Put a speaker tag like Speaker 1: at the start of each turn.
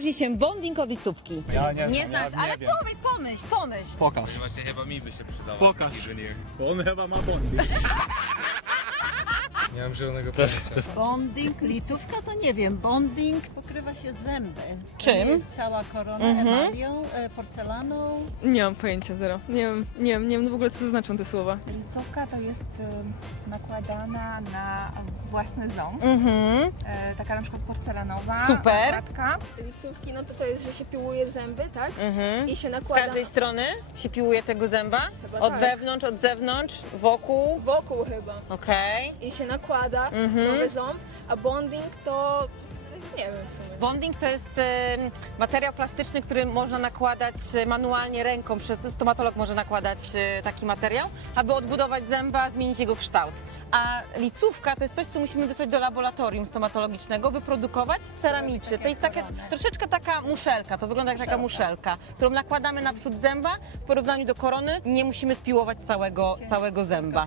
Speaker 1: różniciem bonding od licówki?
Speaker 2: Ja nie
Speaker 1: Nie
Speaker 2: znam,
Speaker 1: znasz,
Speaker 2: ja
Speaker 1: ale
Speaker 2: nie wiem.
Speaker 1: pomyśl.
Speaker 2: Pokaż.
Speaker 3: Właśnie chyba mi by się przydało.
Speaker 2: Pokaż. Bo on chyba ma bondy.
Speaker 3: Nie mam zielonego
Speaker 2: Też,
Speaker 3: pojęcia.
Speaker 2: też.
Speaker 4: Bonding, litówka to nie wiem. Bonding pokrywa się zęby.
Speaker 1: Czym?
Speaker 4: To jest cała korona emalią, porcelaną.
Speaker 5: Nie mam pojęcia, zero. Nie wiem w ogóle, co znaczą te słowa.
Speaker 6: Licówka to jest nakładana na własny ząb. Taka na przykład porcelanowa
Speaker 1: Super.
Speaker 6: nakładka.
Speaker 7: Licówki, no to jest, że się piłuje zęby, tak? I się
Speaker 1: Z
Speaker 7: nakłada
Speaker 1: każdej strony się piłuje tego zęba?
Speaker 7: Chyba
Speaker 1: Od
Speaker 7: tak.
Speaker 1: wewnątrz, od zewnątrz, wokół?
Speaker 7: wokół chyba.
Speaker 1: Okej.
Speaker 7: I się nakłada nowy ząb, a bonding to nie wiem w sumie.
Speaker 1: Bonding to jest materiał plastyczny, który można nakładać manualnie ręką. Stomatolog może nakładać taki materiał, aby odbudować zęba, zmienić jego kształt. A licówka to jest coś, co musimy wysłać do laboratorium stomatologicznego, wyprodukować ceramicznie. To jest troszeczkę taka muszelka, to wygląda jak taka muszelka, którą nakładamy na przód zęba. W porównaniu do korony nie musimy spiłować całego zęba.